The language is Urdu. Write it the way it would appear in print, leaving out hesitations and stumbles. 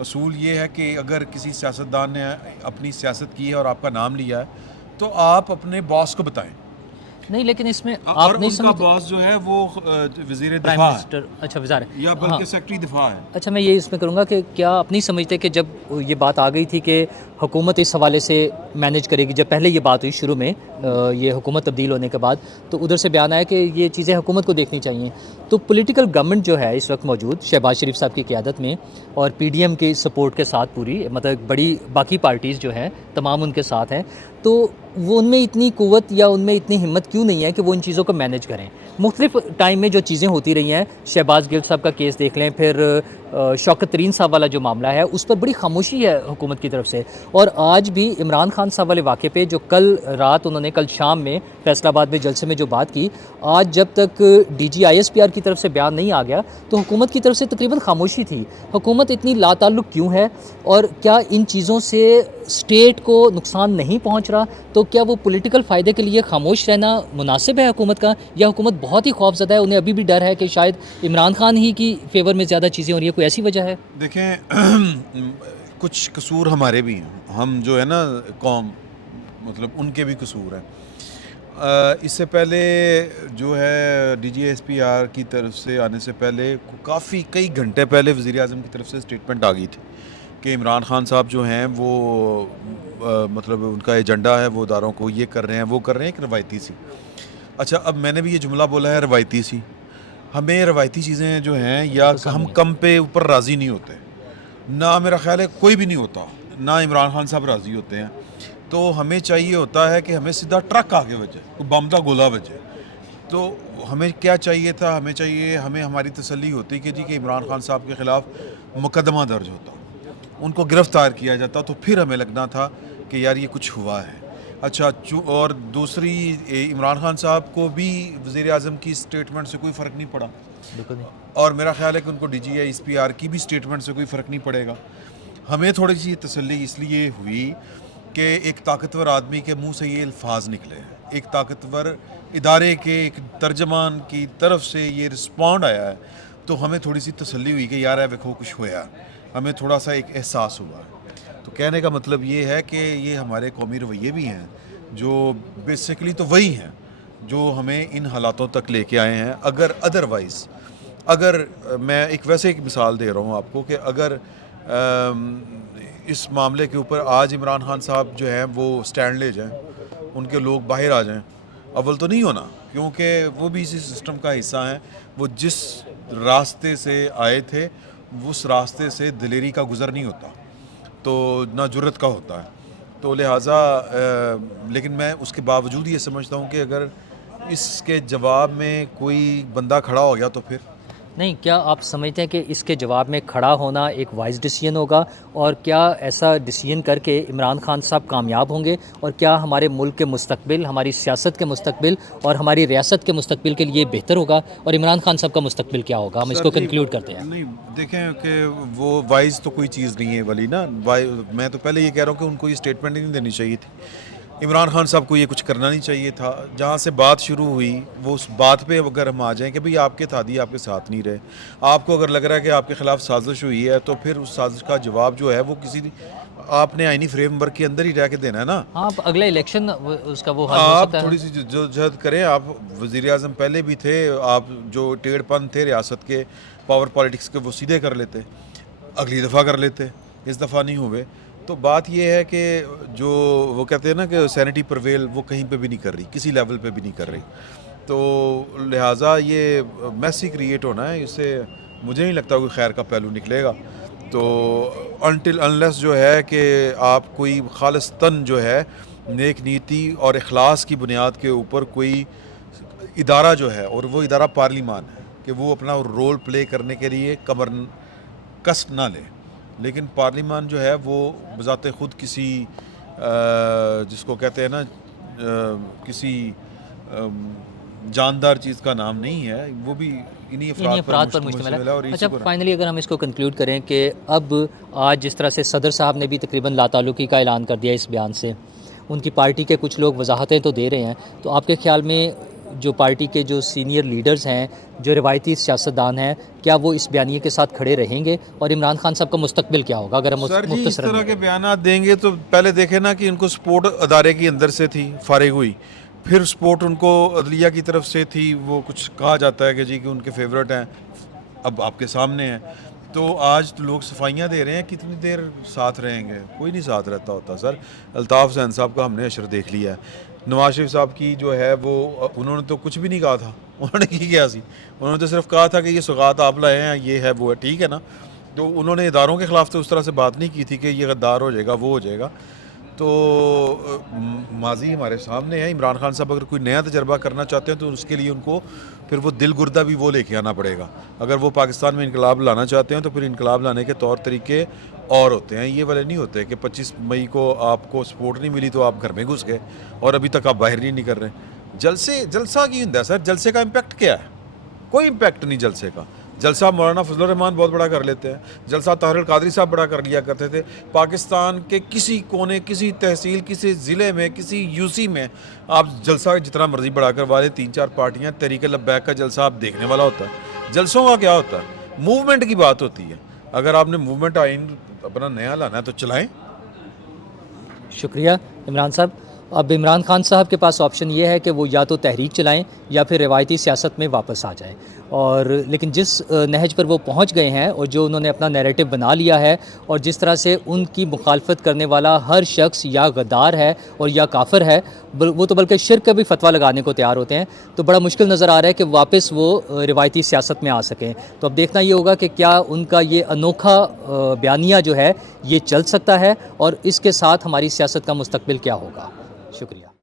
اصول یہ ہے کہ اگر کسی سیاستدان نے اپنی سیاست کی ہے اور آپ کا نام لیا ہے تو آپ اپنے باس کو بتائیں. نہیں لیکن اس میں اور آپ نہیں ان کا سمجھتے باس جو ہے وہ وزیر پرائم دفاع ہے منسٹر، اچھا وزار ہے، یا بلکہ سیکٹری دفاع ہے. اچھا میں یہ اس میں کروں گا کہ کیا آپ نہیں سمجھتے کہ جب یہ بات آ گئی تھی کہ حکومت اس حوالے سے مینیج کرے گی، جب پہلے یہ بات ہوئی شروع میں یہ حکومت تبدیل ہونے کے بعد، تو ادھر سے بیان آیا کہ یہ چیزیں حکومت کو دیکھنی چاہیے، تو پولیٹیکل گورنمنٹ جو ہے اس وقت موجود شہباز شریف صاحب کی قیادت میں اور پی ڈی ایم کی سپورٹ کے ساتھ پوری مطلب بڑی باقی پارٹیز جو ہیں تمام ان کے ساتھ ہیں، تو وہ ان میں اتنی قوت یا ان میں اتنی ہمت کیوں نہیں ہے کہ وہ ان چیزوں کو مینیج کریں؟ مختلف ٹائم میں جو چیزیں ہوتی رہی ہیں، شہباز گل صاحب کا کیس دیکھ لیں، پھر شوکت ترین صاحب والا جو معاملہ ہے اس پر بڑی خاموشی ہے حکومت کی طرف سے، اور آج بھی عمران خان صاحب والے واقعے پہ جو کل رات انہوں نے کل شام میں فیصل آباد میں جلسے میں جو بات کی، آج جب تک D G I S P R کی طرف سے بیان نہیں آ گیا تو حکومت کی طرف سے تقریباً خاموشی تھی. حکومت اتنی لا تعلق کیوں ہے، اور کیا ان چیزوں سے اسٹیٹ کو نقصان نہیں پہنچ رہا؟ تو کیا وہ پولیٹیکل فائدے کے لیے خاموش رہنا مناسب ہے حکومت کا، یا حکومت بہت ہی خوف زدہ ہے، انہیں ابھی بھی ڈر ہے کہ شاید عمران خان ہی کی فیور میں زیادہ چیزیں ہو رہی ہیں، کوئی ایسی وجہ ہے؟ دیکھیں کچھ قصور ہمارے بھی ہیں، ہم جو ہے نا قوم مطلب ان کے بھی قصور ہیں. اس سے پہلے جو ہے D G S P R کی طرف سے آنے سے پہلے کافی کئی گھنٹے پہلے وزیر اعظم کی طرف سے اسٹیٹمنٹ آ گئی تھی کہ عمران خان صاحب جو ہیں وہ مطلب ان کا ایجنڈا ہے، وہ اداروں کو یہ کر رہے ہیں وہ کر رہے ہیں، ایک روایتی سی. اچھا اب میں نے بھی یہ جملہ بولا ہے روایتی سی. ہمیں روایتی چیزیں جو ہیں یا ہم کم پہ اوپر راضی نہیں ہوتے، نہ میرا خیال ہے کوئی بھی نہیں ہوتا، نہ عمران خان صاحب راضی ہوتے ہیں. تو ہمیں چاہیے ہوتا ہے کہ ہمیں سیدھا ٹرک آگے بجے، کوئی بم کا گولہ بجے. تو ہمیں کیا چاہیے تھا، ہمیں ہماری تسلی ہوتی کہ جی کہ عمران خان صاحب کے خلاف مقدمہ درج ہوتا، ان کو گرفتار کیا جاتا، تو پھر ہمیں لگنا تھا کہ یار یہ کچھ ہوا ہے. اچھا اور دوسری عمران خان صاحب کو بھی وزیر اعظم کی اسٹیٹمنٹ سے کوئی فرق نہیں پڑا، اور میرا خیال ہے کہ ان کو D G S P R کی بھی اسٹیٹمنٹ سے کوئی فرق نہیں پڑے گا. ہمیں تھوڑی سی تسلی اس لیے ہوئی کہ ایک طاقتور آدمی کے منہ سے یہ الفاظ نکلے، ایک طاقتور ادارے کے ایک ترجمان کی طرف سے یہ رسپونڈ آیا ہے، تو ہمیں تھوڑی سی تسلی ہوئی کہ یار ہے دیکھو کچھ ہوا، ہمیں تھوڑا سا ایک احساس ہوا. تو کہنے کا مطلب یہ ہے کہ یہ ہمارے قومی رویے بھی ہیں جو بیسیکلی تو وہی ہیں جو ہمیں ان حالاتوں تک لے کے آئے ہیں. اگر ادروائز میں ایک ویسے ایک مثال دے رہا ہوں آپ کو کہ اگر اس معاملے کے اوپر آج عمران خان صاحب جو ہیں وہ سٹینڈ لے جائیں، ان کے لوگ باہر آ جائیں، اول تو نہیں ہونا کیونکہ وہ بھی اسی سسٹم کا حصہ ہیں. وہ جس راستے سے آئے تھے اس راستے سے دلیری کا گزر نہیں ہوتا، تو نہ جرت کا ہوتا ہے. تو لہٰذا لیکن میں اس کے باوجود یہ سمجھتا ہوں کہ اگر اس کے جواب میں کوئی بندہ کھڑا ہو گیا تو پھر نہیں، کیا آپ سمجھتے ہیں کہ اس کے جواب میں کھڑا ہونا ایک وائز ڈیسیجن ہوگا، اور کیا ایسا ڈیسیجن کر کے عمران خان صاحب کامیاب ہوں گے، اور کیا ہمارے ملک کے مستقبل، ہماری سیاست کے مستقبل اور ہماری ریاست کے مستقبل کے لیے بہتر ہوگا، اور عمران خان صاحب کا مستقبل کیا ہوگا؟ ہم اس کو کنکلیوڈ کرتے ہیں. نہیں دیکھیں کہ وہ وائز تو کوئی چیز نہیں ہے ولی نا، میں تو پہلے یہ کہہ رہا ہوں کہ ان کو یہ اسٹیٹمنٹ نہیں دینی چاہیے تھی، عمران خان صاحب کو یہ کچھ کرنا نہیں چاہیے تھا. جہاں سے بات شروع ہوئی وہ اس بات پہ اگر ہم آ جائیں کہ بھئی آپ کے تھادی آپ کے ساتھ نہیں رہے، آپ کو اگر لگ رہا ہے کہ آپ کے خلاف سازش ہوئی ہے، تو پھر اس سازش کا جواب جو ہے وہ کسی آپ نے آئینی فریم ورک کے اندر ہی رہ کے دینا ہے نا. ہاں اگلے الیکشن اس کا وہ حل ہو آپ سکتا ہے. تھوڑی سی جدوجہد کریں. آپ وزیر اعظم پہلے بھی تھے، آپ جو ٹیڑھ پن تھے ریاست کے پاور پالیٹکس کے وہ سیدھے کر لیتے، اگلی دفعہ کر لیتے، اس دفعہ نہیں ہوئے. تو بات یہ ہے کہ جو وہ کہتے ہیں نا کہ سینٹی پرویل وہ کہیں پہ بھی نہیں کر رہی، کسی لیول پہ بھی نہیں کر رہی. تو لہٰذا یہ میس ہی کریٹ ہونا ہے، اس سے مجھے نہیں لگتا کوئی خیر کا پہلو نکلے گا. تو انٹل انلیس جو ہے کہ آپ کوئی خالصتاً جو ہے نیک نیتی اور اخلاص کی بنیاد کے اوپر کوئی ادارہ جو ہے، اور وہ ادارہ پارلیمان ہے، کہ وہ اپنا رول پلے کرنے کے لیے کمر کس نہ لے. لیکن پارلیمان جو ہے وہ بذات خود کسی جس کو کہتے ہیں نا کسی جاندار چیز کا نام نہیں ہے، وہ بھی انہی افراد پر مشتمل ہے. اور اچھا فائنلی اگر ہم اس کو کنکلیوڈ کریں کہ اب آج جس طرح سے صدر صاحب نے بھی تقریباً لا تعلقی کا اعلان کر دیا اس بیان سے، ان کی پارٹی کے کچھ لوگ وضاحتیں تو دے رہے ہیں، تو آپ کے خیال میں جو پارٹی کے جو سینئر لیڈرز ہیں، جو روایتی سیاستدان ہیں، کیا وہ اس بیانیے کے ساتھ کھڑے رہیں گے؟ اور عمران خان صاحب کا مستقبل کیا ہوگا اگر ہم سر جی اس مختصراً طرح کے بیانات دیں گے تو پہلے دیکھیں نا کہ ان کو سپورٹ ادارے کی اندر سے تھی، فارغ ہوئی، پھر سپورٹ ان کو عدلیہ کی طرف سے تھی، وہ کچھ کہا جاتا ہے کہ جی کہ ان کے فیورٹ ہیں، اب آپ کے سامنے ہیں، تو آج تو لوگ صفائیاں دے رہے ہیں، کتنی دیر ساتھ رہیں گے؟ کوئی نہیں ساتھ رہتا ہوتا سر۔ الطاف حسین صاحب کا ہم نے اشر دیکھ لیا ہے، نواز شریف صاحب کی جو ہے وہ انہوں نے تو کچھ بھی نہیں کہا تھا، انہوں نے کی کیا سی، انہوں نے تو صرف کہا تھا کہ یہ سوغات آپ لائے ہیں، یہ ہے وہ ہے، ٹھیک ہے نا، تو انہوں نے اداروں کے خلاف تو اس طرح سے بات نہیں کی تھی کہ یہ غدار ہو جائے گا، وہ ہو جائے گا۔ تو ماضی ہمارے سامنے ہے۔ عمران خان صاحب اگر کوئی نیا تجربہ کرنا چاہتے ہیں تو اس کے لیے ان کو پھر وہ دل گردہ بھی وہ لے کے آنا پڑے گا۔ اگر وہ پاکستان میں انقلاب لانا چاہتے ہیں تو پھر انقلاب لانے کے طور طریقے اور ہوتے ہیں، یہ والے نہیں ہوتے کہ 25 مئی کو آپ کو سپورٹ نہیں ملی تو آپ گھر میں گھس گئے اور ابھی تک آپ باہر نہیں کر رہے۔ جلسہ کی ہوں سر، جلسے کا امپیکٹ کیا ہے؟ کوئی امپیکٹ نہیں جلسے کا۔ جلسہ مولانا فضل الرحمان بہت بڑا کر لیتے ہیں، جلسہ طاہر القادری صاحب بڑا کر لیا کرتے تھے۔ پاکستان کے کسی کونے، کسی تحصیل، کسی ضلع میں، کسی یو سی میں آپ جلسہ جتنا مرضی بڑا کروا لیں، 3-4 پارٹیاں، تحریک لبیک کا جلسہ آپ دیکھنے والا ہوتا ہے۔ جلسوں کا کیا ہوتا ہے؟ موومنٹ کی بات ہوتی ہے۔ اگر آپ نے موومنٹ آئین اپنا نیا لانا ہے تو چلائیں۔ شکریہ عمران صاحب۔ اب عمران خان صاحب کے پاس آپشن یہ ہے کہ وہ یا تو تحریک چلائیں یا پھر روایتی سیاست میں واپس آ جائیں، اور لیکن جس نہج پر وہ پہنچ گئے ہیں اور جو انہوں نے اپنا نیریٹو بنا لیا ہے، اور جس طرح سے ان کی مخالفت کرنے والا ہر شخص یا غدار ہے اور یا کافر ہے، وہ تو بلکہ شرک کا بھی فتویٰ لگانے کو تیار ہوتے ہیں، تو بڑا مشکل نظر آ رہا ہے کہ واپس وہ روایتی سیاست میں آ سکیں۔ تو اب دیکھنا یہ ہوگا کہ کیا ان کا یہ انوکھا بیانیہ جو ہے یہ چل سکتا ہے، اور اس کے ساتھ ہماری سیاست کا مستقبل کیا ہوگا۔ شکریہ۔